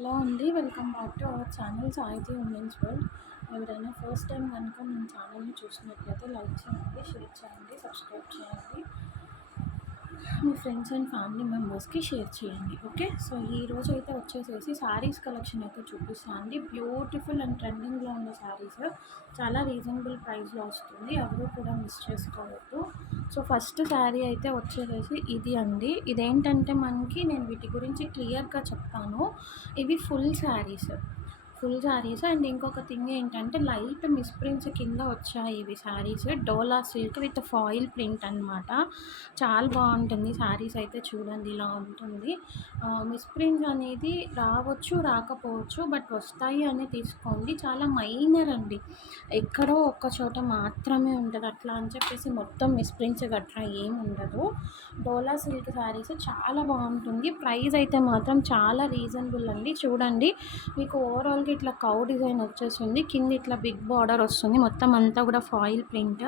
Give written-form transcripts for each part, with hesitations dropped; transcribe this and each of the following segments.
Hello అండి. Welcome back to our channel సాహితీ women's world. ఎవరైనా ఫస్ట్ టైం కనుక మన ఛానల్ని చూసినట్లయితే లైక్ చేయండి, షేర్ చేయండి, సబ్స్క్రైబ్ చేయండి. మీ ఫ్రెండ్స్ అండ్ ఫ్యామిలీ మెంబర్స్కి షేర్ చేయండి. ఓకే, సో ఈరోజు అయితే వచ్చేసేసి శారీస్ కలెక్షన్ అయితే చూపిస్తాను అండి. బ్యూటిఫుల్ అండ్ ట్రెండింగ్లో ఉన్న శారీస్ చాలా రీజనబుల్ ప్రైస్లో వస్తుంది. ఎవరు కూడా మిస్ చేసుకోవద్దు. సో ఫస్ట్ శారీ అయితే వచ్చేసేసి ఇది అండి. ఇదేంటంటే మనకి నేను వీటి గురించి క్లియర్గా చెప్తాను. ఇవి ఫుల్ శారీస్ అండ్ ఇంకొక థింగ్ ఏంటంటే లైట్ మిస్ప్రింట్స్ కింద వచ్చాయి ఇవి శారీస్. డోలా సిల్క్ విత్ ఫాయిల్ ప్రింట్ అనమాట. చాలా బాగుంటుంది శారీస్ అయితే. చూడండి ఇలా ఉంటుంది. మిస్ప్రింట్స్ అనేది రావచ్చు రాకపోవచ్చు, బట్ వస్తాయి అని తీసుకోండి. చాలా మైనర్ అండి, ఎక్కడో ఒక్క చోట మాత్రమే ఉంటుంది. అట్లా అని చెప్పేసి మొత్తం మిస్ప్రింట్స్ గట్రా ఏమి ఉండదు. డోలా సిల్క్ శారీస్ చాలా బాగుంటుంది. ప్రైస్ అయితే మాత్రం చాలా రీజనబుల్ అండి. చూడండి, మీకు ఓవరాల్గా ఇట్లా కౌ డిజైన్ వచ్చేసింది. కింద ఇట్లా బిగ్ బార్డర్ వస్తుంది. మొత్తం అంతా కూడా ఫాయిల్ ప్రింట్.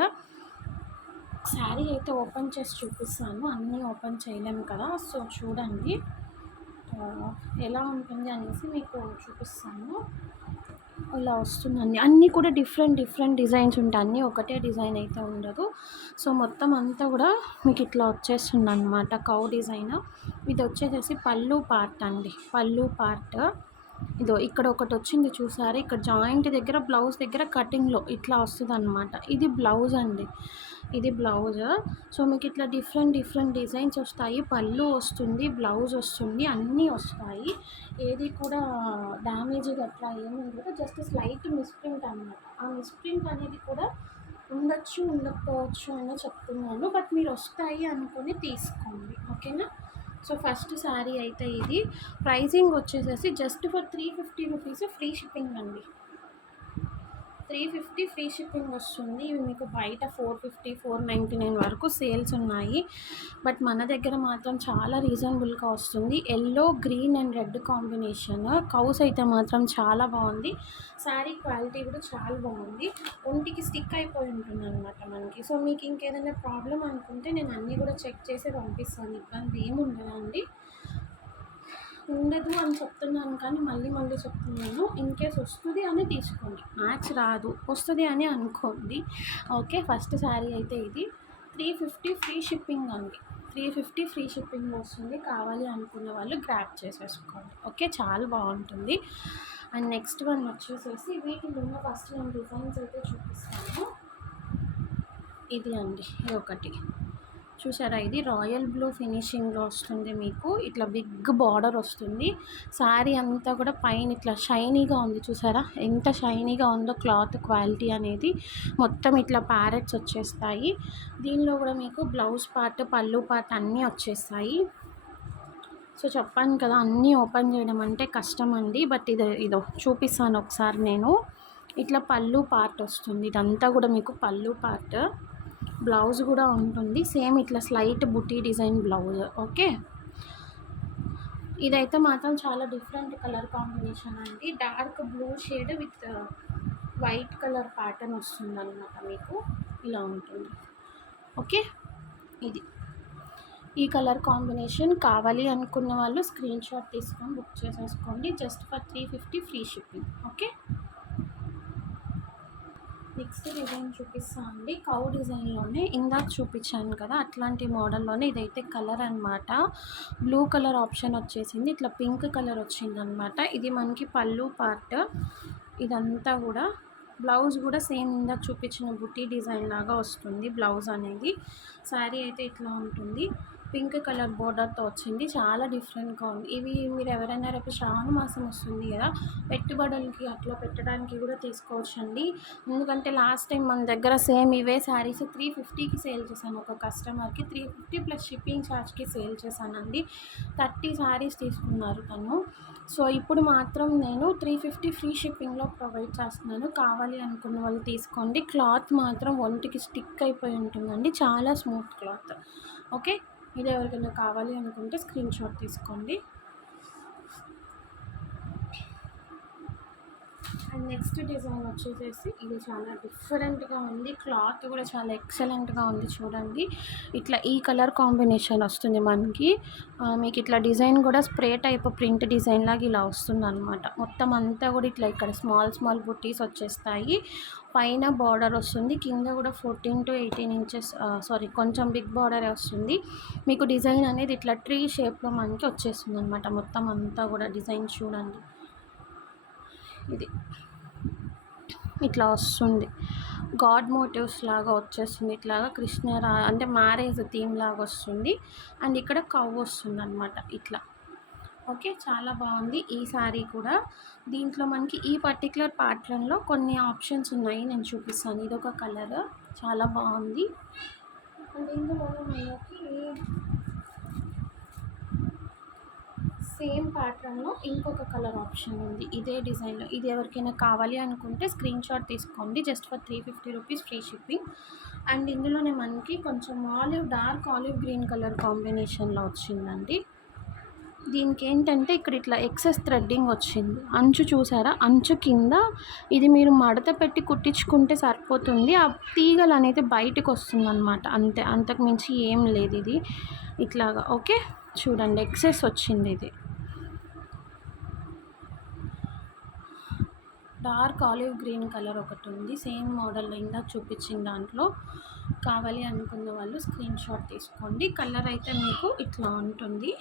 శారీ అయితే ఓపెన్ చేసి చూపిస్తాను. అన్నీ ఓపెన్ చేయలేము కదా, సో చూడండి ఎలా ఉంటుంది అనేసి మీకు చూపిస్తాను. ఇలా వస్తుందండి. అన్నీ కూడా డిఫరెంట్ డిజైన్స్ ఉంటాయి. అన్నీ ఒకటే డిజైన్ అయితే ఉండదు. సో మొత్తం అంతా కూడా మీకు ఇట్లా వచ్చేస్తుంది అనమాట కౌ డిజైన్. ఇది వచ్చేసేసి పళ్ళు పార్ట్ అండి. పళ్ళు పార్ట్ ఇదో ఇక్కడ ఒకటి వచ్చింది చూసారా, ఇక్కడ జాయింట్ దగ్గర బ్లౌజ్ దగ్గర కటింగ్లో ఇట్లా వస్తుంది అనమాట. ఇది బ్లౌజ్ అండి, ఇది బ్లౌజ్. సో మీకు ఇట్లా డిఫరెంట్ డిజైన్స్ వస్తాయి. పళ్ళు వస్తుంది, బ్లౌజ్ వస్తుంది, అన్నీ వస్తాయి. ఏది కూడా డ్యామేజ్ అట్లా ఏమి ఉండదు. జస్ట్ స్లైట్ మిస్ప్రింట్ అనమాట. ఆ మిస్ప్రింట్ అనేది కూడా ఉండొచ్చు ఉండకపోవచ్చు అని చెప్తున్నాను, బట్ మీరు వస్తాయి అనుకొని తీసుకోండి. ఓకేనా. సో ఫస్ట్ శారీ అయితే ఇది. ప్రైజింగ్ వచ్చేసేసి just for 350 rupees free shipping అండి. 350 ఫ్రీ షిప్పింగ్ వస్తుంది. ఇవి మీకు బయట 450 499 వరకు సేల్స్ ఉన్నాయి, బట్ మన దగ్గర మాత్రం చాలా రీజనబుల్గా వస్తుంది. Yellow green and red combination. Cows అయితే మాత్రం చాలా బాగుంది. శారీ క్వాలిటీ కూడా చాలా బాగుంది. ఒంటికి స్టిక్ అయిపోయి ఉంటుంది అనమాట మనకి. సో మీకు ఇంకేదైనా ప్రాబ్లం అనుకుంటే నేను అన్నీ కూడా చెక్ చేసి పంపిస్తాను. ఇబ్బంది ఏమి ఉండదండి. ఉండదు అని చెప్తున్నాను కానీ మళ్ళీ చెప్తున్నాను. ఇన్ కేస్ వస్తుంది అని తీసుకోండి, మ్యాక్స్ రాదు వస్తుంది అని అనుకోండి. ఓకే, ఫస్ట్ శారీ అయితే ఇది 350 ఫ్రీ షిప్పింగ్ అండి. 350 ఫ్రీ షిప్పింగ్ వస్తుంది. కావాలి అనుకున్న వాళ్ళు గ్రాప్ చేసేసుకోండి. ఓకే, చాలా బాగుంటుంది. అండ్ నెక్స్ట్ వన్ వచ్చేసేసి వీటిలో ఫస్ట్ నేను డిజైన్స్ అయితే చూపిస్తాను. ఇది అండి, ఇది ఒకటి చూసారా, ఇది రాయల్ బ్లూ ఫినిషింగ్లో వస్తుంది. మీకు ఇట్లా బిగ్ బార్డర్ వస్తుంది. శారీ అంతా కూడా పైన ఇట్లా షైనీగా ఉంది. చూసారా ఎంత షైనీగా ఉందో క్లాత్ క్వాలిటీ అనేది. మొత్తం ఇట్లా ప్యారెట్స్ వచ్చేస్తాయి. దీనిలో కూడా మీకు బ్లౌజ్ పార్ట్ పళ్ళు పార్ట్ అన్నీ వచ్చేస్తాయి. సో చెప్పాను కదా, అన్నీ ఓపెన్ చేయడం అంటే కష్టం అండి, బట్ ఇదో చూపిస్తాను ఒకసారి నేను. ఇట్లా పళ్ళు పార్ట్ వస్తుంది. ఇదంతా కూడా మీకు పళ్ళు పార్ట్. బ్లౌజ్ కూడా ఉంటుంది సేమ్ ఇట్లా స్లైట్ బుటీ డిజైన్ బ్లౌజ్. ఓకే, ఇదైతే మాత్రం చాలా డిఫరెంట్ కలర్ కాంబినేషన్ అండి. Dark blue shade with white colour pattern వస్తుంది అనమాట. మీకు ఇలా ఉంటుంది. ఓకే, ఇది ఈ కలర్ కాంబినేషన్ కావాలి అనుకున్న వాళ్ళు స్క్రీన్ షాట్ తీసుకొని బుక్ చేసేసుకోండి. Just for 350 free shipping. Okay, next design చూపిస్తాను అండి. కౌ డిజైన్లోనే ఇందాక చూపించాను కదా, అట్లాంటి మోడల్లోనే ఇదైతే కలర్ అనమాట. బ్లూ కలర్ ఆప్షన్ వచ్చేసింది. ఇట్లా పింక్ కలర్ వచ్చింది అనమాట. ఇది మనకి పళ్ళు పార్ట్. ఇదంతా కూడా బ్లౌజ్ కూడా సేమ్ ఇందాక చూపించిన బుటీ డిజైన్ లాగా వస్తుంది బ్లౌజ్ అనేది. శారీ అయితే ఇట్లా ఉంటుంది. పింక్ కలర్ బోర్డర్తో వచ్చింది. చాలా డిఫరెంట్గా ఉంది. ఇవి మీరు ఎవరైనా రేపు శ్రావణ మాసం వస్తుంది కదా, పెట్టుబడులకి అట్లా పెట్టడానికి కూడా తీసుకోవచ్చు అండి. ఎందుకంటే లాస్ట్ టైం మన దగ్గర సేమ్ ఇవే శారీస్ 350కి సేల్ చేశాను. ఒక కస్టమర్కి 350 ప్లస్ షిప్పింగ్ ఛార్జ్కి సేల్ చేశానండి. 30 శారీస్ తీసుకున్నారు తను. సో ఇప్పుడు మాత్రం నేను 350 ఫ్రీ షిప్పింగ్లో ప్రొవైడ్ చేస్తున్నాను. కావాలి అనుకున్న వాళ్ళు తీసుకోండి. క్లాత్ మాత్రం ఒంటికి స్టిక్ అయిపోయి ఉంటుందండి, చాలా స్మూత్ క్లాత్. ఓకే, ఇది ఎవరికైనా కావాలి అనుకుంటే స్క్రీన్ షాట్ తీసుకోండి. అండ్ నెక్స్ట్ డిజైన్ వచ్చేసేసి ఇది చాలా డిఫరెంట్గా ఉంది. క్లాత్ కూడా చాలా ఎక్సలెంట్గా ఉంది చూడండి. ఇట్లా ఈ కలర్ కాంబినేషన్ వస్తుంది మనకి. మీకు ఇట్లా డిజైన్ కూడా స్ప్రే టైప్ ప్రింట్ డిజైన్ లాగా ఇలా వస్తుంది అనమాట. మొత్తం అంతా కూడా ఇట్లా ఇక్కడ స్మాల్ స్మాల్ బుట్టీస్ వచ్చేస్తాయి. పైన బార్డర్ వస్తుంది, కింద కూడా 14 to 18 ఇంచెస్ కొంచెం బిగ్ బార్డర్ వస్తుంది. మీకు డిజైన్ అనేది ఇట్లా ట్రీ షేప్లో మనకి వచ్చేస్తుంది అనమాట. మొత్తం అంతా కూడా డిజైన్ చూడండి, ఇది ఇట్లా వస్తుంది. గాడ్ మోటివ్స్ లాగా వచ్చేస్తుంది, ఇట్లాగా అంటే మ్యారేజ్ థీమ్ లాగా వస్తుంది. అండ్ ఇక్కడ కవ్ వస్తుంది అనమాట ఇట్లా. ఓకే, చాలా బాగుంది ఈ శారీ కూడా. దీంట్లో మనకి ఈ పర్టికులర్ ప్యాటర్న్లో కొన్ని ఆప్షన్స్ ఉన్నాయి, నేను చూపిస్తాను. ఇదొక కలర్ చాలా బాగుంది. అండ్ ఇందులో మనకి సేమ్ ప్యాటర్న్లో ఇంకొక కలర్ ఆప్షన్ ఉంది ఇదే డిజైన్లో. ఇది ఎవరికైనా కావాలి అనుకుంటే స్క్రీన్ షాట్ తీసుకోండి, just for 350 rupees free shipping. And ఇందులోనే మనకి కొంచెం డార్క్ ఆలివ్ గ్రీన్ కలర్ కాంబినేషన్లో వచ్చిందండి. దీనికి ఏంటంటే ఇక్కడ ఇట్లా ఎక్సెస్ థ్రెడ్డింగ్ వచ్చింది, అంచు చూసారా, అంచు కింద ఇది మీరు మడత పెట్టి కుట్టించుకుంటే సరిపోతుంది. ఆ తీగలు అనేది బయటకు వస్తుంది అనమాట, అంతే, అంతకు మించి ఏం లేదు. ఇది ఇట్లాగా ఓకే చూడండి, ఎక్సెస్ వచ్చింది. ఇది డార్క్ ఆలివ్ గ్రీన్ కలర్ ఒకటి ఉంది, సేమ్ మోడల్లో ఇందాక చూపించిన దాంట్లో. కావాలి అనుకున్న వాళ్ళు స్క్రీన్ షాట్ తీసుకోండి. కలర్ అయితే మీకు ఇట్లా ఉంటుంది.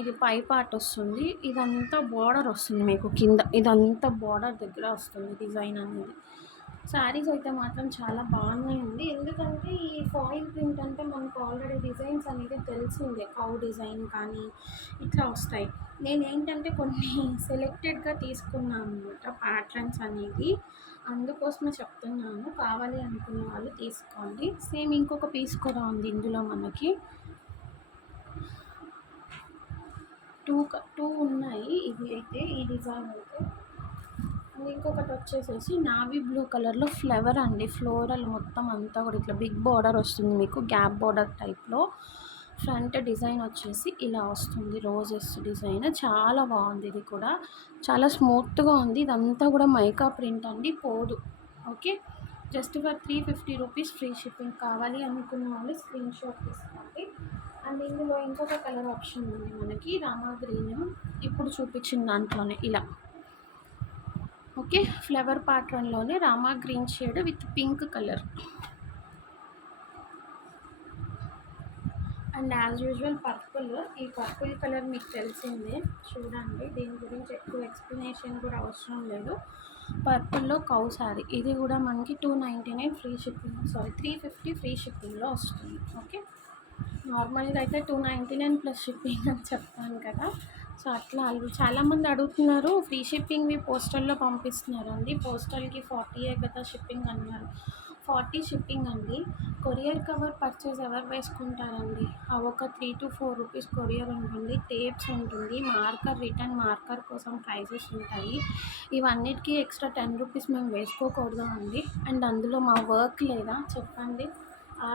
ఇది పై పార్ట్ వస్తుంది, ఇదంతా బార్డర్ వస్తుంది మీకు కింద, ఇదంతా బార్డర్ దగ్గర వస్తుంది డిజైన్ అనేది. శారీస్ అయితే మాత్రం చాలా బాగున్నాయండి, ఎందుకంటే ఈ ఫాయిల్ ప్రింట్ అంటే మనకు ఆల్రెడీ డిజైన్స్ అనేది తెలిసిందే. కౌ డిజైన్ కానీ ఇట్లా వస్తాయి. నేనేంటంటే కొన్ని సెలెక్టెడ్గా తీసుకున్నాను అనమాట ప్యాటర్న్స్ అనేది, అందుకోసమే చెప్తున్నాను. కావాలి అనుకున్న వాళ్ళు తీసుకోండి. సేమ్ ఇంకొక పీస్ కూడా ఉంది ఇందులో మనకి. టూ ఉన్నాయి ఇవి అయితే, ఈ డిజైన్ అయితే. ఇంకొకటి వచ్చేసేసి నావీ బ్లూ కలర్లో ఫ్లవర్ అండి, ఫ్లోరల్ మొత్తం అంతా కూడా ఇట్లా బిగ్ బార్డర్ వస్తుంది మీకు, గ్యాప్ బార్డర్ టైప్లో. ఫ్రంట్ డిజైన్ వచ్చేసి ఇలా వస్తుంది, రోజెస్ డిజైన్. చాలా బాగుంది, ఇది కూడా చాలా స్మూత్గా ఉంది. ఇదంతా కూడా మైకా ప్రింట్ అండి, పోదు. Okay, just for 350 rupees free shipping. కావాలి అనుకున్న వాళ్ళు స్క్రీన్ షాట్ తీసుకోండి. అండ్ ఇందులో ఇంకొక కలర్ ఆప్షన్ ఉంది మనకి, రామా గ్రీన్, ఇప్పుడు చూపించిన దాంట్లోనే ఇలా. ఓకే, ఫ్లవర్ ప్యాటర్న్లోనే Rama green shade with pink colour. And as usual purple. ఈ పర్పుల్ కలర్ మీకు తెలిసిందే, చూడండి, దీని గురించి ఎక్కువ ఎక్స్ప్లెనేషన్ కూడా అవసరం లేదు. పర్పుల్లో కౌ శారీ, ఇది కూడా మనకి 299 ఫ్రీ షిప్పింగ్, 350 ఫ్రీ షిప్పింగ్లో వస్తుంది. ఓకే, నార్మల్గా అయితే 299 ప్లస్ షిప్పింగ్ అని చెప్తాను కదా. సో అట్లా చాలామంది అడుగుతున్నారు, ఫ్రీ షిప్పింగ్వి పోస్టల్లో పంపిస్తున్నారండి. పోస్టల్కి 40 కదా షిప్పింగ్ అన్నారు. 40 షిప్పింగ్ అండి. కొరియర్ కవర్ పర్చేస్ ఎవరు వేసుకుంటారండి? ఒక 3 to 4 రూపీస్ కొరియర్ ఉంటుంది, టేప్స్ ఉంటుంది, మార్కర్, రిటర్న్ మార్కర్ కోసం ప్రైజెస్ ఉంటాయి. ఇవన్నిటికీ ఎక్స్ట్రా 10 రూపీస్ మేము వేసుకోకూడదు అండి. అండ్ అందులో మా వర్క్ లేదా చెప్పండి, ఆ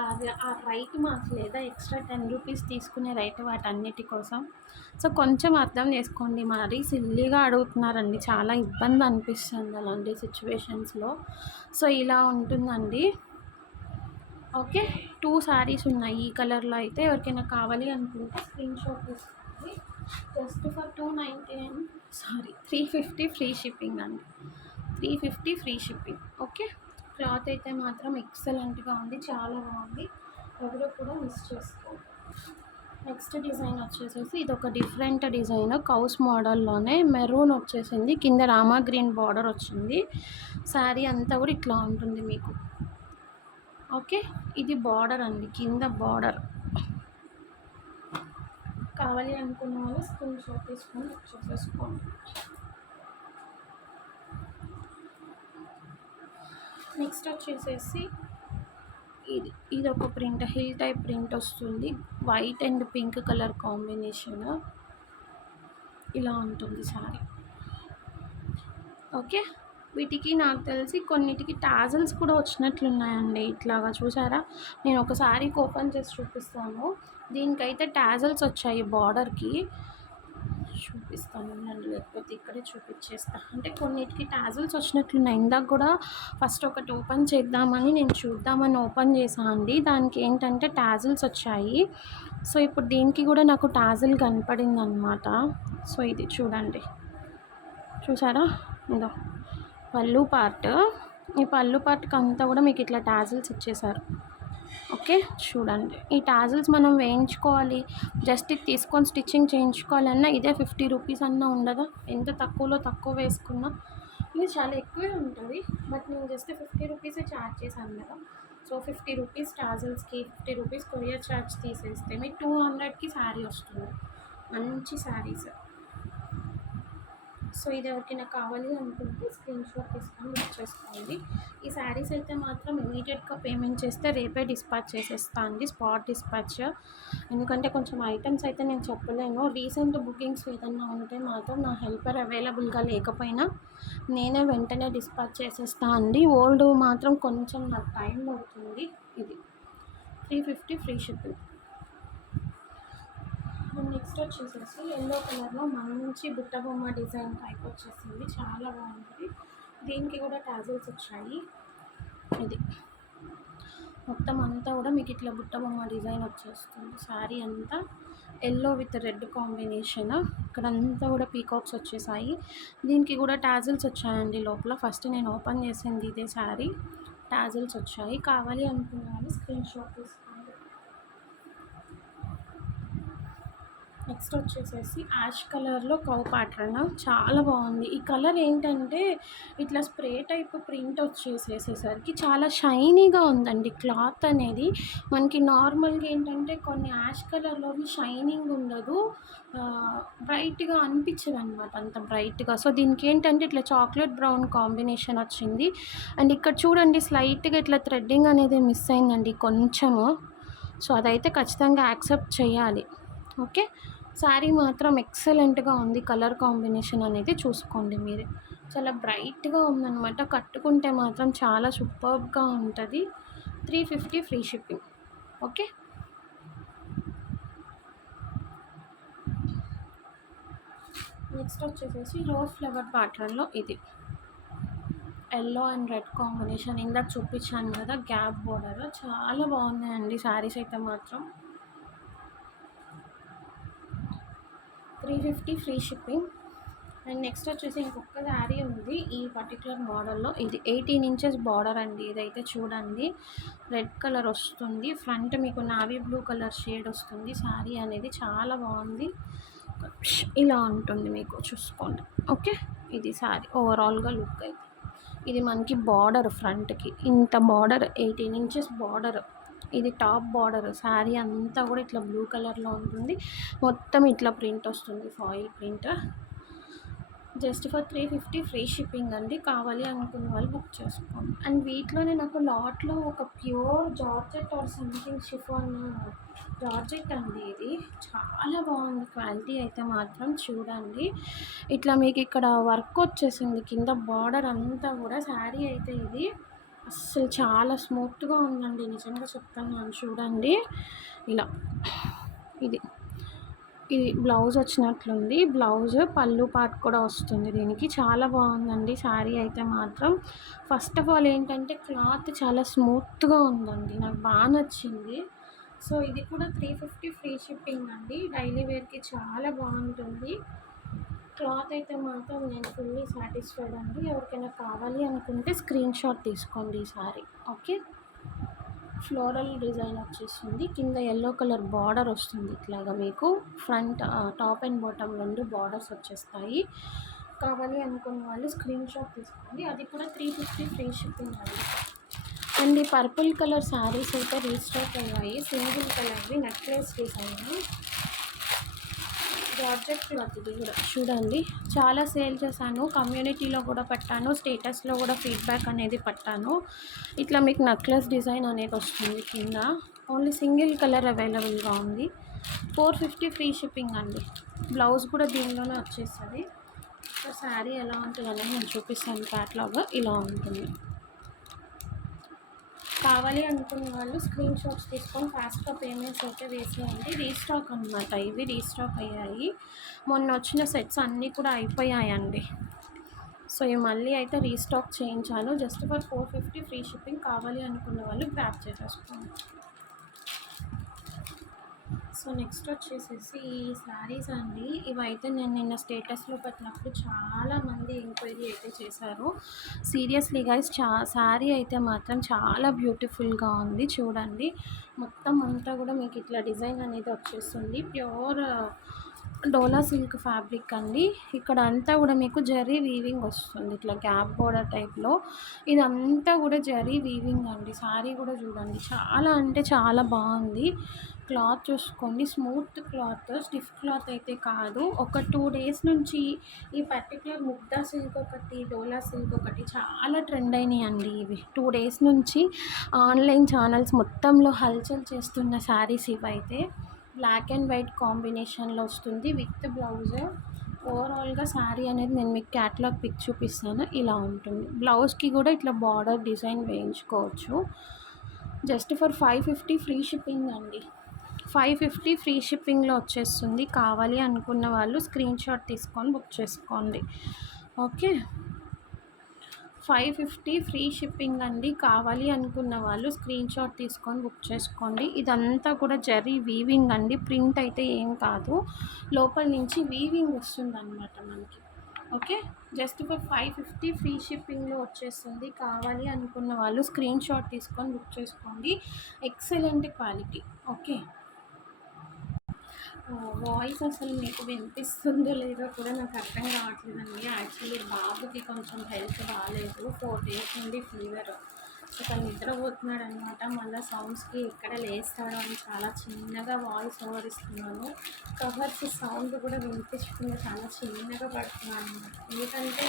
రైట్ మాకు లేదా ఎక్స్ట్రా 10 రూపీస్ తీసుకునే రైట్ వాటన్నిటి కోసం. సో కొంచెం అర్థం చేసుకోండి, మరీ సిల్లీగా అడుగుతున్నారండి, చాలా ఇబ్బంది అనిపిస్తుంది అలాంటి సిచ్యువేషన్స్లో. సో ఇలా ఉంటుందండి. ఓకే, 2 శారీస్ ఉన్నాయి ఈ కలర్లో అయితే. ఎవరికైనా కావాలి అనుకుంటే స్క్రీన్ షాట్ తీసుకోండి. జస్ట్ ఫర్ 350 ఫ్రీ షిప్పింగ్ అండి, 350 ఫ్రీ షిప్పింగ్. ఓకే, క్లాత్ అయితే మాత్రం ఎక్సలెంట్గా ఉంది, చాలా బాగుంది, ఎవరు కూడా మిస్ చేసుకోండి. నెక్స్ట్ డిజైన్ వచ్చేసేసి ఇది ఒక డిఫరెంట్ డిజైన్, కౌస్ మోడల్లోనే మెరూన్ వచ్చేసింది, కింద రామా గ్రీన్ బార్డర్ వచ్చింది. శారీ అంతా కూడా ఇట్లా ఉంటుంది మీకు. ఓకే, ఇది బార్డర్ అండి, కింద బార్డర్. కావాలి అనుకున్న వాళ్ళు స్క్రీన్ షాట్ తీసుకొని వచ్చేసేసుకోండి. నెక్స్ట్ వచ్చేసేసి ఇది ఒక ప్రింట్, హిల్ టైప్ ప్రింట్ వస్తుంది, white and pink colour combination. ఇలా ఉంటుంది సారీ. ఓకే, వీటికి నాకు తెలిసి కొన్నిటికి టాజల్స్ కూడా వచ్చినట్లున్నాయండి, ఇట్లాగా చూసారా. నేను ఒక శారీకి ఓపెన్ చేసి చూపిస్తాను. దీనికైతే టాజల్స్ వచ్చాయి బార్డర్కి, చూపిస్తాను నన్ను, లేకపోతే ఇక్కడే చూపించేస్తా. అంటే కొన్నిటికి టాజిల్స్ వచ్చినట్లున్నాయి. ఇందాక కూడా ఫస్ట్ ఒకటి ఓపెన్ చేద్దామని నేను చూద్దామని ఓపెన్ చేసా అండి. దానికి ఏంటంటే టాజిల్స్ వచ్చాయి. సో ఇప్పుడు దీనికి కూడా నాకు టాజిల్ కనపడింది అనమాట. సో ఇది చూడండి, చూసారా, ఇదో పళ్ళు పార్ట్. ఈ పళ్ళు పార్ట్కి అంతా కూడా మీకు ఇట్లా టాజిల్స్ ఇచ్చేసారు. ఓకే, చూడండి, ఈ టాజిల్స్ మనం వేయించుకోవాలి, జస్ట్ ఇది తీసుకొని స్టిచ్చింగ్ చేయించుకోవాలన్నా ఇదే 50 రూపీస్ అన్నా ఉండదా? ఎంత తక్కువలో తక్కువ వేసుకున్నా ఇది చాలా ఎక్కువే ఉంటుంది. బట్ నేను జస్ట్ 50 రూపీసే ఛార్జ్ చేశాను కదా. సో 50 రూపీస్ టాజిల్స్కి 50 రూపీస్ కొరియర్ ఛార్జ్ తీసేస్తే మీకు 200కి శారీ వస్తుంది. మంచి శారీస్. సో ఇది ఎవరికైనా కావాలి అనుకుంటే స్క్రీన్ షాట్ తీసుకొని బుక్ చేసుకోండి. ఈ శారీస్ అయితే మాత్రం ఇమీడియట్గా పేమెంట్ చేస్తే రేపే డిస్పాచ్ చేసేస్తా అండి, స్పాట్ డిస్పాచ్. ఎందుకంటే కొంచెం ఐటమ్స్ అయితే నేను చెప్పలేను. రీసెంట్ బుకింగ్స్ ఏదన్నా ఉంటే మాత్రం నా హెల్పర్ అవైలబుల్గా లేకపోయినా నేనే వెంటనే డిస్పాచ్ చేసేస్తా అండి. ఓల్డ్ మాత్రం కొంచెం నాకు టైం పడుతుంది. ఇది 350 ఫ్రీ షిప్పింగ్. నెక్స్ట్ వచ్చేసేసి ఎల్లో కలర్లో మంచి బుట్ట బొమ్మ డిజైన్ టైప్ వచ్చేసింది, చాలా బాగుంటుంది. దీనికి కూడా టాజిల్స్ వచ్చాయి. ఇది మొత్తం అంతా కూడా మీకు ఇట్లా బుట్ట బొమ్మ డిజైన్ వచ్చేస్తుంది. శారీ అంతా ఎల్లో విత్ రెడ్ కాంబినేషన్. ఇక్కడ అంతా కూడా పీకాక్స్ వచ్చేసాయి. దీనికి కూడా టాజిల్స్ వచ్చాయండి లోపల. ఫస్ట్ నేను ఓపెన్ చేసింది ఇదే శారీ, టాజిల్స్ వచ్చాయి. కావాలి అనుకున్నాను, స్క్రీన్ షాట్ తీసుకోండి. నెక్స్ట్ వచ్చేసేసి యాష్ కలర్లో కౌ ప్యాటర్న్, చాలా బాగుంది. ఈ కలర్ ఏంటంటే ఇట్లా స్ప్రే టైప్ ప్రింట్ వచ్చేసేసరికి చాలా షైనీగా ఉందండి క్లాత్ అనేది. మనకి నార్మల్గా ఏంటంటే కొన్ని యాష్ కలర్లోవి షైనింగ్ ఉండదు, బ్రైట్గా అనిపించదు అనమాట, అంత బ్రైట్గా. సో దీనికి ఏంటంటే ఇట్లా చాక్లెట్ బ్రౌన్ కాంబినేషన్ వచ్చింది. అండ్ ఇక్కడ చూడండి, స్లైట్గా ఇట్లా థ్రెడ్డింగ్ అనేది మిస్ అయిందండి కొంచెము. సో అదైతే ఖచ్చితంగా యాక్సెప్ట్ చేయాలి. ఓకే, శారీ మాత్రం ఎక్సలెంట్గా ఉంది. కలర్ కాంబినేషన్ అనేది చూసుకోండి మీరు, చాలా బ్రైట్గా ఉందన్నమాట. కట్టుకుంటే మాత్రం చాలా సూపర్బ్గా ఉంటుంది. 350 ఫ్రీ షిప్పింగ్. ఓకే, నెక్స్ట్ వచ్చేసేసి రోజ్ ఫ్లవర్ ప్యాటర్న్లో ఇది ఎల్లో అండ్ రెడ్ కాంబినేషన్. ఇందాక చూపించాను కదా గ్యాప్ బోర్డర్, చాలా బాగున్నాయండి శారీస్ అయితే మాత్రం. 350 ఫ్రీ షిప్పింగ్. అండ్ నెక్స్ట్ వచ్చేసి ఇంకొక శారీ ఉంది ఈ పర్టికులర్ మోడల్లో. ఇది 18 ఇంచెస్ బార్డర్ అండి. ఇదైతే చూడండి, రెడ్ కలర్ వస్తుంది, ఫ్రంట్ మీకు నావీ బ్లూ కలర్ షేడ్ వస్తుంది. శారీ అనేది చాలా బాగుంది, ఇలా ఉంటుంది మీకు, చూసుకోండి. ఓకే, ఇది శారీ ఓవరాల్గా లుక్ అయితే. ఇది మనకి బార్డర్ ఫ్రంట్కి ఇంత బార్డర్, 18 ఇంచెస్ బార్డర్. ఇది టాప్ బార్డర్. శారీ అంతా కూడా ఇట్లా బ్లూ కలర్లో ఉంటుంది, మొత్తం ఇట్లా ప్రింట్ వస్తుంది, foil print. Just for 350 free shipping అండి. కావాలి అనుకున్న వాళ్ళు బుక్ చేసుకోండి. అండ్ వీటిలోనే నాకు లాట్లో ఒక pure georgette or something chiffon georgette అండి. ఇది చాలా బాగుంది క్వాలిటీ అయితే మాత్రం. చూడండి, ఇట్లా మీకు ఇక్కడ వర్క్ వచ్చేసింది కింద బార్డర్ అంతా కూడా. శారీ అయితే ఇది అస్సలు చాలా స్మూత్గా ఉందండి, నిజంగా చెప్తాను. చూడండి, ఇలా ఇది బ్లౌజ్ వచ్చినట్లుంది. బ్లౌజ్ పళ్ళు పార్ట్ కూడా వస్తుంది దీనికి. చాలా బాగుందండి శారీ అయితే మాత్రం. ఫస్ట్ ఆఫ్ ఆల్ ఏంటంటే క్లాత్ చాలా స్మూత్గా ఉందండి, నాకు బాగా నచ్చింది. సో ఇది కూడా 350 ఫ్రీ షిప్పింగ్ అండి. డైలీ వేర్కి చాలా బాగుంటుంది. క్లాత్ అయితే మాత్రం నేను ఫుల్లీ సాటిస్ఫైడ్ అండి. ఎవరికైనా కావాలి అనుకుంటే స్క్రీన్ షాట్ తీసుకోండి ఈ సారీ. ఓకే, ఫ్లోరల్ డిజైన్ వచ్చేసింది, కింద ఎల్లో కలర్ బార్డర్ వస్తుంది ఇట్లాగా మీకు. ఫ్రంట్ టాప్ అండ్ బాటమ్ రెండు బార్డర్స్ వచ్చేస్తాయి. కావాలి అనుకున్న వాళ్ళు స్క్రీన్ షాట్ తీసుకోండి. అది కూడా 350 ఫ్రీ షిప్పింగ్ అండి. అండ్ ఈ పర్పుల్ కలర్ శారీస్ అయితే రీస్టాక్ అయ్యాయి, సింగిల్ కలర్వి నెక్లెస్ డిజైన్ జార్జెట్ క్లాత్. ఇది కూడా చూడండి, చాలా సేల్ చేశాను, కమ్యూనిటీలో కూడా పెట్టాను, స్టేటస్లో కూడా ఫీడ్బ్యాక్ అనేది పెట్టాను. ఇట్లా మీకు నెక్లెస్ డిజైన్ అనేది వస్తుంది కింద. ఓన్లీ సింగిల్ కలర్ అవైలబుల్గా ఉంది. 450 ఫ్రీ షిప్పింగ్ అండి. బ్లౌజ్ కూడా దీనిలోనే వచ్చేస్తుంది. శారీ ఎలా ఉంటుంది అనేది నేను చూపిస్తాను. క్యాట్లాగ్ ఇలా ఉంటుంది. కావాలి అనుకున్న వాళ్ళు స్క్రీన్ షాట్స్ తీసుకొని ఫాస్ట్గా పేమెంట్స్ అయితే వేసేయండి. రీస్టాక్ అనమాట, ఇవి రీస్టాక్ అయ్యాయి. మొన్న వచ్చిన సెట్స్ అన్నీ కూడా అయిపోయాయండి. సో ఇవి మళ్ళీ అయితే రీస్టాక్ చేయించాను. Just for 450 free shipping. కావాలి అనుకున్న వాళ్ళు గ్రాప్ చేసేసుకోండి. సో నెక్స్ట్ వచ్చేసేసి ఈ శారీస్ అండి. ఇవైతే నేను నిన్న స్టేటస్లో పెట్టినప్పుడు చాలామంది ఎంక్వైరీ అయితే చేశారు. సీరియస్లీ గైస్, శారీ అయితే మాత్రం చాలా బ్యూటిఫుల్గా ఉంది. చూడండి, మొత్తం అంతా కూడా మీకు ఇట్లా డిజైన్ అనేది వచ్చేస్తుంది. ప్యూర్ డోలా సిల్క్ ఫ్యాబ్రిక్ అండి. ఇక్కడ అంతా కూడా మీకు జరీ వీవింగ్ వస్తుంది, ఇట్లా గ్యాప్ బోర్డర్ టైప్లో. ఇదంతా కూడా జరీ వీవింగ్ అండి. శారీ కూడా చూడండి, చాలా అంటే చాలా బాగుంది. క్లాత్ చూసుకోండి, స్మూత్ క్లాత్, స్టిఫ్ క్లాత్ అయితే కాదు. ఒక 2 డేస్ నుంచి ఈ పర్టికులర్ ముగ్దా సిల్క్ ఒకటి, డోలా సిల్క్ ఒకటి చాలా ట్రెండ్ అయినాయి అండి. ఇవి 2 డేస్ నుంచి ఆన్లైన్ ఛానల్స్ మొత్తంలో హల్చల్ చేస్తున్న శారీస్ ఇవైతే. బ్లాక్ అండ్ వైట్ కాంబినేషన్లో వస్తుంది విత్ బ్లౌజ్. ఓవరాల్గా శారీ అనేది నేను మీకు క్యాటలాగ్ పిక్ చూపిస్తాను, ఇలా ఉంటుంది. బ్లౌజ్కి కూడా ఇట్లా బార్డర్ డిజైన్ వేయించుకోవచ్చు. జస్ట్ ఫర్ 550 ఫ్రీ షిప్పింగ్ అండి. 550 ఫ్రీ షిప్పింగ్లో వచ్చేస్తుంది. కావాలి అనుకున్న వాళ్ళు స్క్రీన్ షాట్ తీసుకొని బుక్ చేసుకోండి. ఓకే, 550 ఫ్రీ షిప్పింగ్ అండి. కావాలి అనుకున్న వాళ్ళు స్క్రీన్ షాట్ తీసుకొని బుక్ చేసుకోండి. ఇదంతా కూడా జరీ వీవింగ్ అండి, ప్రింట్ అయితే ఏం కాదు. లోపల నుంచి వీవింగ్ వస్తుంది అనమాట మనకి. ఓకే, జస్ట్ ఫర్ 550 ఫ్రీ షిప్పింగ్లో వచ్చేస్తుంది. కావాలి అనుకున్న వాళ్ళు స్క్రీన్ షాట్ తీసుకొని బుక్ చేసుకోండి. Excellent quality. ఓకే, వాయిస్ అసలు మీకు వినిపిస్తుందో లేదో కూడా నాకు అర్థం కావట్లేదండి. యాక్చువల్లీ బాబుకి కొంచెం హెల్త్ బాగాలేదు, 4 డేస్ నుండి ఫీవర్. తను నిద్రపోతున్నాడు అనమాట. మళ్ళీ సౌండ్స్కి ఎక్కడ లేస్తాడో అని చాలా చిన్నగా వాయిస్ ఓవర్ ఇస్తున్నాను. కవర్స్ సౌండ్ కూడా వినిపించకుండా చాలా చిన్నగా పడుతున్నాను అనమాట. ఎందుకంటే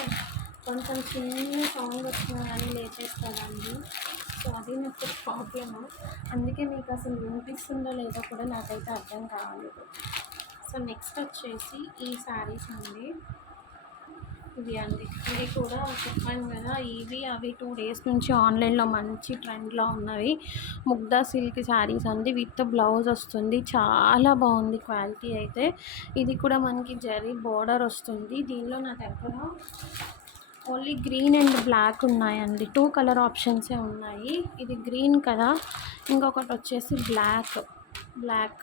కొంచెం చిన్న సౌండ్ వచ్చినా కానీ లేచేస్తాడండి. సో అది నాకు ప్రాబ్లము. అందుకే మీకు అసలు వినిపిస్తుందో లేదో కూడా నాకైతే అర్థం కావలేదు. సో నెక్స్ట్ వచ్చేసి ఈ శారీస్ అండి. ఇవి అండి, ఇవి కూడా చెప్పాను కదా, ఇవి అవి 2 డేస్ నుంచి ఆన్లైన్లో మంచి ట్రెండ్లో ఉన్నవి. ముగ్దా సిల్క్ శారీస్ అండి, విత్ బ్లౌజ్ వస్తుంది. చాలా బాగుంది క్వాలిటీ అయితే. ఇది కూడా మనకి జరీ బోర్డర్ వస్తుంది. దీనిలో నా దగ్గర ఓన్లీ గ్రీన్ అండ్ బ్లాక్ ఉన్నాయండి. 2 కలర్ ఆప్షన్సే ఉన్నాయి. ఇది గ్రీన్ కదా, ఇంకొకటి వచ్చేసి బ్లాక్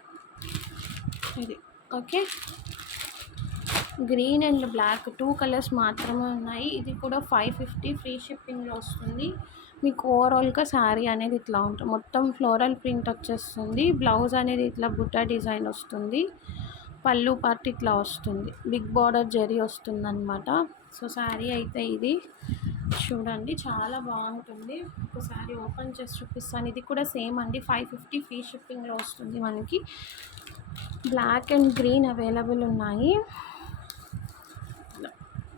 ఇది. Okay, green and black 2 colours మాత్రమే ఉన్నాయి. ఇది కూడా 550 ఫ్రీ షిప్పింగ్లో వస్తుంది. మీకు ఓవరాల్గా శారీ అనేది ఇట్లా ఉంటుంది. మొత్తం ఫ్లోరల్ ప్రింట్ వచ్చేస్తుంది. బ్లౌజ్ అనేది ఇట్లా బుట్ట డిజైన్ వస్తుంది. పళ్ళు పార్ట్ ఇట్లా వస్తుంది. బిగ్ బార్డర్ జరీ వస్తుంది అనమాట. సో శారీ అయితే ఇది చూడండి, చాలా బాగుంటుంది. ఒకసారి ఓపెన్ చేసి చూపిస్తాను. ఇది కూడా సేమ్ అండి, 550 ఫ్రీ షిప్పింగ్లో వస్తుంది మనకి. బ్లాక్ అండ్ గ్రీన్ అవైలబుల్ ఉన్నాయి.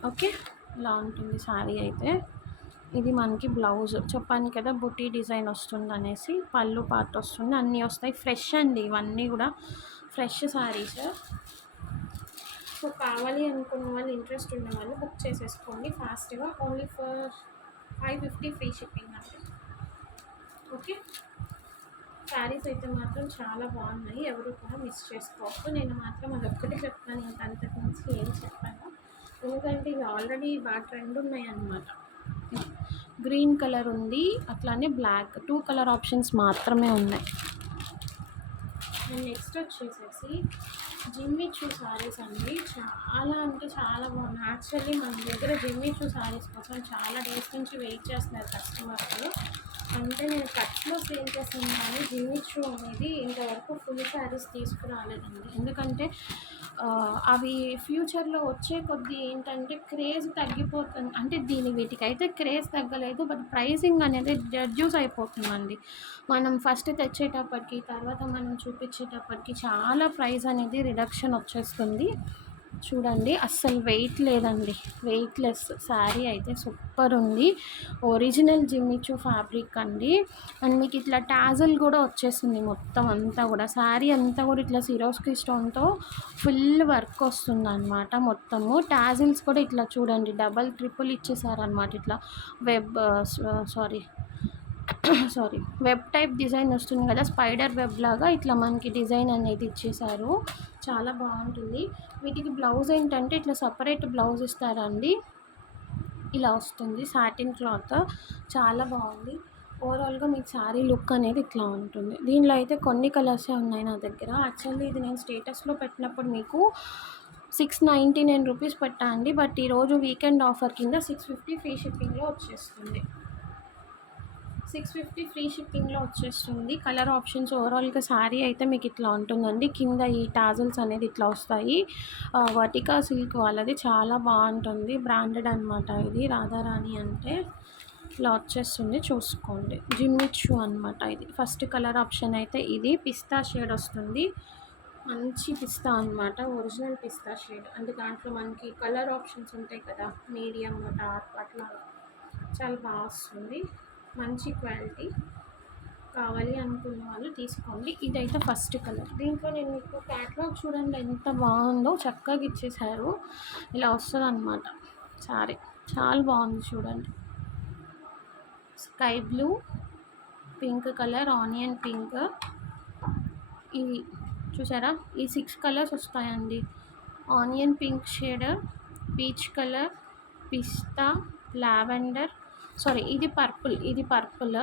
ఓకే, ఇలా ఉంటుంది శారీ అయితే. ఇది మనకి బ్లౌజ్, చెప్పాను కదా బుటీ డిజైన్ వస్తుంది అనేసి. పళ్ళు పార్ట్ వస్తుంది, అన్నీ వస్తాయి. ఫ్రెష్ అండి, ఇవన్నీ కూడా ఫ్రెష్ శారీస్. సో కావాలి అనుకున్న వాళ్ళు, ఇంట్రెస్ట్ ఉన్న వాళ్ళు బుక్ చేసేసుకోండి ఫాస్ట్గా. ఓన్లీ ఫర్ 550 ఫ్రీ షిప్పింగ్ అండి. ఓకే, శారీస్ అయితే మాత్రం చాలా బాగున్నాయి, ఎవరు కూడా మిస్ చేసుకోవచ్చు. నేను మాత్రం అదొక్కటి చెప్తాను, ఇంకా అంతకు మించి ఏం చెప్పాను. ఎందుకంటే ఇవి ఆల్రెడీ బాగా ట్రెండ్ ఉన్నాయి అన్నమాట. గ్రీన్ కలర్ ఉంది, అట్లానే బ్లాక్, 2 కలర్ ఆప్షన్స్ మాత్రమే ఉన్నాయి. అండ్ నెక్స్ట్ వచ్చేసేసి జిమ్మిచూ శారీస్ అండి. చాలా అంటే చాలా బాగున్నాయి. యాక్చువల్లీ మన దగ్గర జిమ్మిచూ శారీస్ కోసం చాలా డేస్ నుంచి వెయిట్ చేస్తున్నారు కస్టమర్స్. అంటే నేను కట్స్లో సేల్ చేస్తాను, కానీ జిమ్మిచూ అనేది ఇంతవరకు ఫుల్ శారీస్ తీసుకురాలేదండి. ఎందుకంటే అవి ఫ్యూచర్లో వచ్చే కొద్దీ ఏంటంటే క్రేజ్ తగ్గిపోతుంది. అంటే వీటికైతే క్రేజ్ తగ్గలేదు, బట్ ప్రైసింగ్ అనేది రెడ్యూస్ అయిపోతుందండి. మనం ఫస్ట్ తెచ్చేటప్పటికి, తర్వాత మనం చూపించేటప్పటికి చాలా ప్రైస్ అనేది రిడక్షన్ వచ్చేస్తుంది. చూడండి, అస్సలు వెయిట్ లేదండి, వెయిట్లెస్ శారీ అయితే సూపర్ ఉంది. ఒరిజినల్ జిమ్మిచూ ఫ్యాబ్రిక్ అండి. అండ్ మీకు ఇట్లా టాజల్ కూడా వచ్చేసింది. మొత్తం అంతా కూడా శారీ అంతా కూడా ఇట్లా సిరోస్కి స్టోన్తో ఫుల్ వర్క్ వస్తుంది అనమాట. మొత్తము టాజిల్స్ కూడా ఇట్లా చూడండి, డబల్ ట్రిపుల్ ఇచ్చేసారనమాట. ఇట్లా సారీ, వెబ్ టైప్ డిజైన్ వస్తుంది కదా, స్పైడర్ వెబ్ లాగా ఇట్లా మనకి డిజైన్ అనేది ఇచ్చేసారు. చాలా బాగుంటుంది. వీటికి బ్లౌజ్ ఏంటంటే ఇట్లా సపరేట్ బ్లౌజ్ ఇస్తారండి. ఇలా వస్తుంది సాటిన్ క్లాత్, చాలా బాగుంది. ఓవరాల్గా మీకు శారీ లుక్ అనేది ఇట్లా ఉంటుంది. దీనిలో అయితే కొన్ని కలర్సే ఉన్నాయి నా దగ్గర. యాక్చువల్లీ ఇది నేను స్టేటస్లో పెట్టినప్పుడు మీకు 699 రూపీస్ పెట్టా అండి. బట్ ఈరోజు వీకెండ్ ఆఫర్ కింద 650 ఫ్రీ షిప్పింగ్లో వచ్చేస్తుంది. 650 ఫ్రీ షిప్పింగ్లో వచ్చేస్తుంది. కలర్ ఆప్షన్స్ ఓవరాల్గా శారీ అయితే మీకు ఇట్లా ఉంటుందండి. కింద ఈ టాజల్స్ అనేది ఇట్లా వస్తాయి. వర్టికా సిల్క్ వాళ్ళది, చాలా బాగుంటుంది. బ్రాండెడ్ అనమాట ఇది. రాధారాణి అంటే ఇట్లా వచ్చేస్తుంది, చూసుకోండి. జిమ్మిచూ అనమాట ఇది. ఫస్ట్ కలర్ ఆప్షన్ అయితే ఇది పిస్తా షేడ్ వస్తుంది. మంచి పిస్తా అనమాట, ఒరిజినల్ పిస్తా షేడ్. అంటే దాంట్లో మనకి కలర్ ఆప్షన్స్ ఉంటాయి కదా, మీడియం, డార్క్, అట్లా చాలా బాగా వస్తుంది. మంచి క్వాలిటీ. కావాలి అనుకున్న వాళ్ళు తీసుకోండి. ఇదైతే ఫస్ట్ కలర్. దీంట్లో నేను మీకు క్యాట్లాగ్ చూడండి ఎంత బాగుందో, చక్కగా ఇచ్చేసారు. ఇలా వస్తుంది అనమాట సారీ, చాలా బాగుంది చూడండి. Sky blue, pink colour, onion pink, ఇవి చూసారా, ఈ 6 కలర్స్ వస్తాయండి. Onion pink shade, peach colour, pista, lavender, sorry ఇది purple,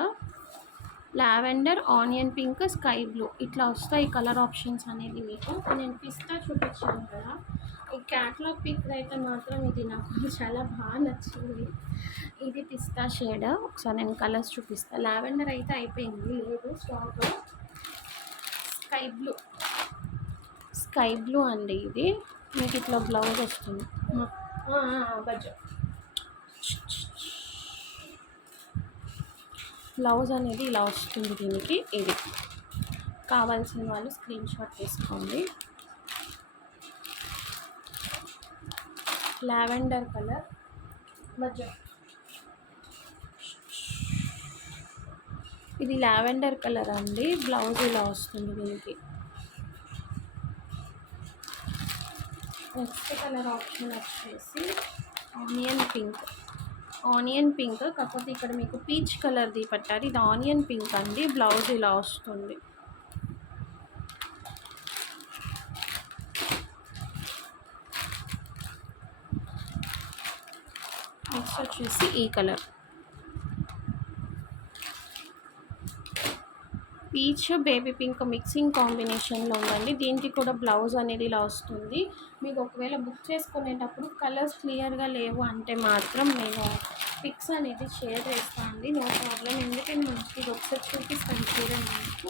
lavender, onion pink, sky blue, ఇట్లా వస్తాయి కలర్ ఆప్షన్స్ అనేది మీకు. నేను పిస్తా చూపించాను కదా, ఈ క్యాట్లాగ్ పిక్ అయితే మాత్రం ఇది నాకు చాలా బాగా నచ్చింది. ఇది పిస్తా షేడ్. ఒకసారి నేను కలర్స్ చూపిస్తాను. లావెండర్ అయితే అయిపోయింది, లేదు స్టాక్. స్కై బ్లూ అండి ఇది. మీకు ఇట్లా బ్లౌజ్ వస్తుంది. బడ్జెట్ బ్లౌజ్ అనేది ఇలా వస్తుంది దీనికి. ఇది కావాల్సిన వాళ్ళు స్క్రీన్ షాట్ తీసుకోండి. లావెండర్ కలర్, బడ్జెట్ ఇది లావెండర్ కలర్ అండి. బ్లౌజ్ ఇలా వస్తుంది దీనికి. నెక్స్ట్ కలర్ ఆప్షన్ వచ్చేసి ఆనియన్ పింక్, కాకపోతే ఇక్కడ మీకు పీచ్ కలర్ది పట్టారు. ఇది ఆనియన్ పింక్ అండి. బ్లౌజ్ ఇలా వస్తుంది. నెక్స్ట్ వచ్చేసి ఈ colour, peach baby pink mixing కాంబినేషన్లో ఉందండి. దీనికి కూడా బ్లౌజ్ అనేది ఇలా వస్తుంది. మీకు ఒకవేళ బుక్ చేసుకునేటప్పుడు కలర్స్ క్లియర్గా లేవు అంటే మాత్రం నేను పిక్స్ అనేది షేర్ చేస్తాను అండి, నో ప్రాబ్లం. ఎందుకంటే మనకి ఇది ఒకసారి చూపిస్తాను చూడండి. మీకు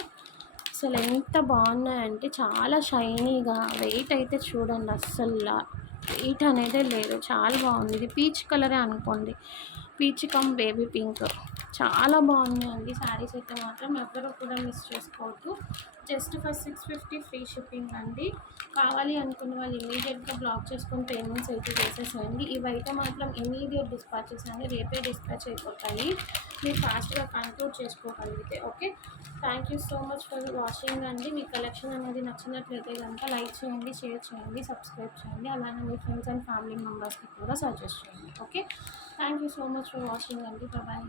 అసలు ఎంత బాగున్నాయంటే చాలా షైనీగా, వెయిట్ అయితే చూడండి అస్సలు వెయిట్ అనేదే లేదు, చాలా బాగుంది. ఇది పీచ్ కలరే అనుకోండి, పీచ్ కమ్ బేబీ పింక్, చాలా బాగున్నాయండి శారీస్ అయితే మాత్రం. ఎవరు కూడా మిస్ చేసుకోవద్దు. జస్ట్ ఫర్ 650 ఫ్రీ షిప్పింగ్ అండి. కావాలి అనుకున్న వాళ్ళు ఇమీడియట్గా బ్లాక్ చేసుకొని పేమెంట్స్ అయితే చేసేసేయండి. ఇవైతే మాత్రం ఇమీడియట్ డిస్పాచెస్ అండి, రేపే డిస్పాచ్ అయిపోతాయి. మీరు ఫాస్ట్గా కంట్రోల్ చేసుకోగలిగితే. Okay, thank you so much for watching అండి. మీ కలెక్షన్ అనేది నచ్చినట్లయితే కనుక లైక్ చేయండి, షేర్ చేయండి, సబ్స్క్రైబ్ చేయండి. అలానే మీ ఫ్రెండ్స్ అండ్ ఫ్యామిలీ మెంబర్స్కి కూడా సజెస్ట్ చేయండి. Okay, thank you so much for watching అండి. బాయ్.